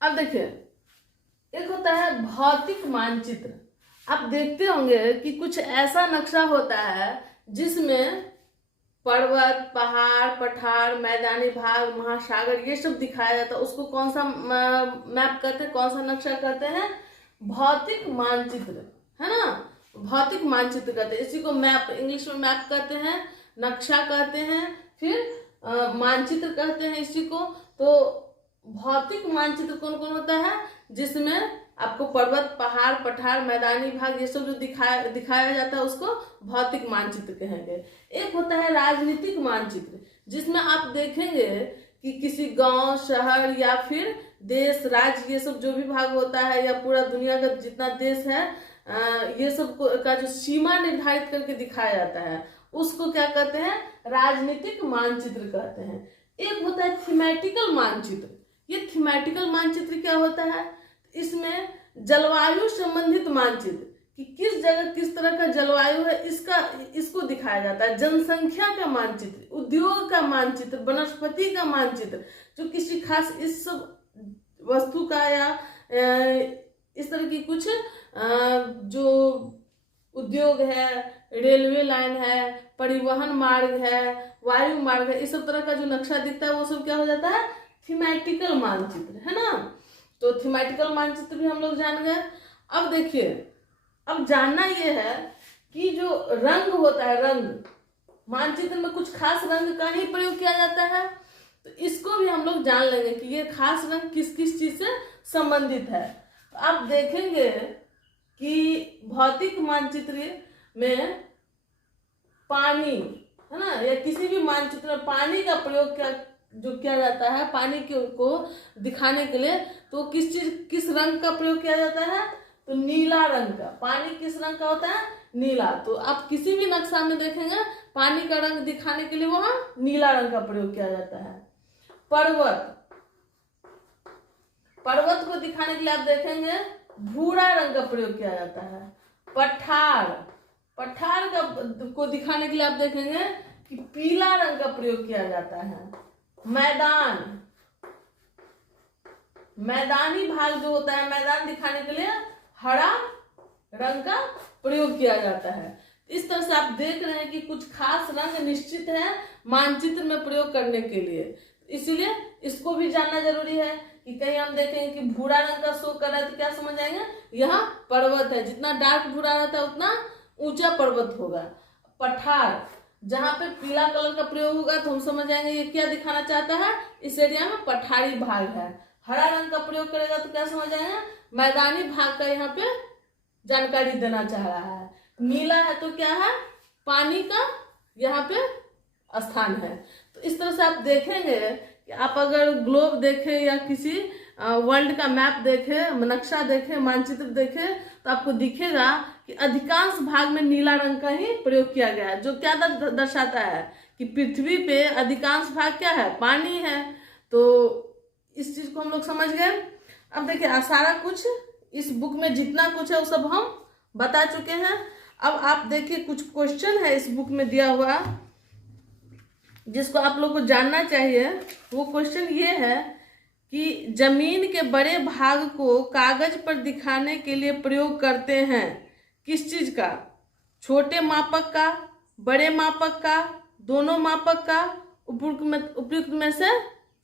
अब देखिए, एक होता है भौतिक मानचित्र। आप देखते होंगे कि कुछ ऐसा नक्शा होता है जिसमें पर्वत, पहाड़, पठार, मैदानी भाग, महासागर ये सब दिखाया जाता है। उसको कौन सा मैप कहते हैं, कौन सा नक्शा कहते हैं? भौतिक मानचित्र, है ना। भौतिक मानचित्र कहते हैं इसी को। मैप, इंग्लिश में मैप कहते हैं, नक्शा कहते हैं, फिर मानचित्र कहते हैं इसी को। तो भौतिक मानचित्र कौन कौन होता है? जिसमें आपको पर्वत, पहाड़, पठार, मैदानी भाग ये सब जो दिखाया जाता है उसको भौतिक मानचित्र कहेंगे। एक होता है राजनीतिक मानचित्र, जिसमें आप देखेंगे कि किसी गांव, शहर या फिर देश, राज्य ये सब जो भी भाग होता है, या पूरा दुनिया का जितना देश है, ये सब का जो सीमा निर्धारित करके दिखाया जाता है उसको क्या कहते हैं? राजनीतिक मानचित्र कहते हैं। एक होता है थीमेटिकल मानचित्र। ये थीमेटिकल मानचित्र क्या होता है? इसमें जलवायु संबंधित मानचित्र, कि किस जगह किस तरह का जलवायु है इसको दिखाया जाता है। जनसंख्या का मानचित्र, उद्योग का मानचित्र, वनस्पति का मानचित्र, जो किसी खास इस सब वस्तु का या इस तरह की कुछ जो उद्योग है, रेलवे लाइन है, परिवहन मार्ग है, वायु मार्ग है, इस सब तरह का जो नक्शा दिखता है वो सब क्या हो जाता है? थीमेटिकल मानचित्र, है ना। तो थीमेटिकल मानचित्र भी हम लोग जान गए। अब देखिए, अब जानना ये है कि जो रंग होता है, रंग मानचित्र में कुछ खास रंग का ही प्रयोग किया जाता है। तो इसको भी हम लोग जान लेंगे कि ये खास रंग किस किस चीज से संबंधित है। तो आप देखेंगे कि भौतिक मानचित्र में पानी, है ना, या किसी भी मानचित्र में पानी का प्रयोग किया जाता है, पानी को दिखाने के लिए, तो किस रंग का प्रयोग किया जाता है? तो नीला रंग का। पानी किस रंग का होता है? नीला। तो आप किसी भी नक्शा में देखेंगे पानी का रंग दिखाने के लिए वहां नीला रंग का प्रयोग किया जाता है। पर्वत को दिखाने के लिए आप देखेंगे भूरा रंग का प्रयोग किया जाता है। पठार को दिखाने के लिए आप देखेंगे कि पीला रंग का प्रयोग किया जाता है। मैदानी भाग जो होता है, मैदान दिखाने के लिए हरा रंग का प्रयोग किया जाता है। इस तरह से आप देख रहे हैं कि कुछ खास रंग निश्चित है मानचित्र में प्रयोग करने के लिए। इसीलिए इसको भी जानना जरूरी है कि कहीं हम देखेंगे कि भूरा रंग का शो कर रहा है तो क्या समझ आएंगे? यहाँ पर्वत है। जितना डार्क भूरा रहता है उतना ऊंचा पर्वत होगा। पठार, जहां पे पीला कलर का प्रयोग होगा तो हम समझ जाएंगे ये क्या दिखाना चाहता है? इस एरिया में पठारी भाग है। हरा रंग का प्रयोग करेगा तो क्या समझ आएंगे? मैदानी भाग का यहाँ पे जानकारी देना चाह रहा है। नीला है तो क्या है? पानी का यहाँ पे स्थान है। तो इस तरह से आप देखेंगे कि आप अगर ग्लोब देखें या किसी वर्ल्ड का मैप देखें, नक्शा देखें, मानचित्र देखें, तो आपको दिखेगा कि अधिकांश भाग में नीला रंग का ही प्रयोग किया गया है, जो क्या दर्शाता है कि पृथ्वी पे अधिकांश भाग क्या है? पानी है। तो इस चीज को हम लोग समझ गए। अब देखिए, सारा कुछ इस बुक में जितना कुछ है वो सब हम बता चुके हैं। अब आप देखिए, कुछ क्वेश्चन है इस बुक में दिया हुआ जिसको आप लोग को जानना चाहिए। वो क्वेश्चन ये है कि जमीन के बड़े भाग को कागज पर दिखाने के लिए प्रयोग करते हैं किस चीज का? छोटे मापक का, बड़े मापक का, दोनों मापक का, उपयुक्त में से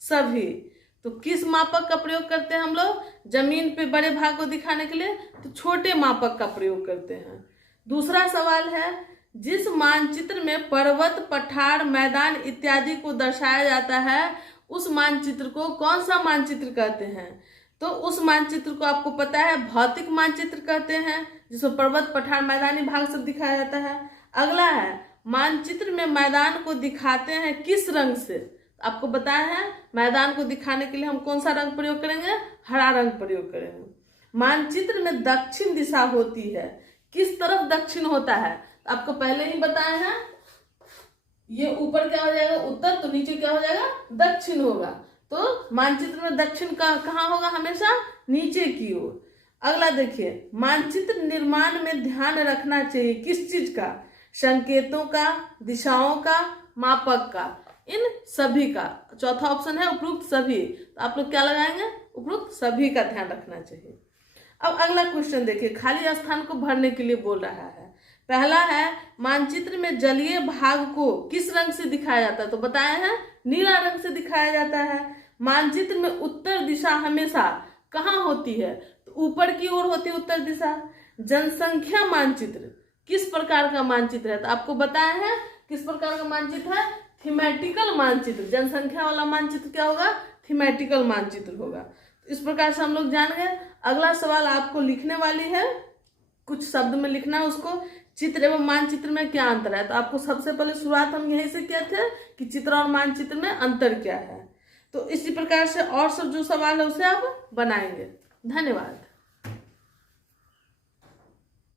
सभी। तो किस मापक का प्रयोग करते हैं हम लोग जमीन पे बड़े भाग को दिखाने के लिए? तो छोटे मापक का प्रयोग करते हैं। दूसरा सवाल है, जिस मानचित्र में पर्वत, पठार, मैदान इत्यादि को दर्शाया जाता है उस मानचित्र को कौन सा मानचित्र कहते हैं? तो उस मानचित्र को आपको पता है भौतिक मानचित्र कहते हैं, जिसमें पर्वत, पठार, मैदानी भाग सब दिखाया जाता है। अगला है, मानचित्र में मैदान को दिखाते हैं किस रंग से? आपको बताया है मैदान को दिखाने के लिए हम कौन सा रंग प्रयोग करेंगे? हरा रंग प्रयोग करेंगे। मानचित्र में दक्षिण दिशा होती है, किस तरफ दक्षिण होता है? आपको पहले ही बताया है, ये ऊपर क्या हो जाएगा? उत्तर, तो नीचे क्या हो जाएगा? दक्षिण होगा। तो मानचित्र में दक्षिण का कहाँ होगा? हमेशा नीचे की ओर। अगला देखिए, मानचित्र निर्माण में ध्यान रखना चाहिए किस चीज का? संकेतों का, दिशाओं का, मापक का। इन सभी का। चौथा ऑप्शन है उपरोक्त सभी, तो आप लोग क्या लगाएंगे, उपरोक्त सभी का ध्यान रखना चाहिए। अब अगला क्वेश्चन देखिए, खाली स्थान को भरने के लिए बोल रहा है। पहला है मानचित्र में जलीय भाग को किस रंग से दिखाया जाता है, तो बताया है नीला रंग से दिखाया जाता है। मानचित्र में उत्तर दिशा हमेशा कहाँ होती है, तो ऊपर की ओर होती है उत्तर दिशा। जनसंख्या मानचित्र किस प्रकार का मानचित्र है, तो आपको बताया है किस प्रकार का मानचित्र है, थीमेटिकल मानचित्र। जनसंख्या वाला मानचित्र क्या होगा, थीमेटिकल मानचित्र होगा। इस प्रकार से हम लोग जान गए। अगला सवाल आपको लिखने वाली है, कुछ शब्द में लिखना है उसको, चित्र एवं मानचित्र में क्या अंतर है। तो आपको सबसे पहले शुरुआत हम यहीं से किए थे कि चित्र और मानचित्र में अंतर क्या है। तो इसी प्रकार से और सब जो सवाल है उसे आप बनाएंगे। धन्यवाद।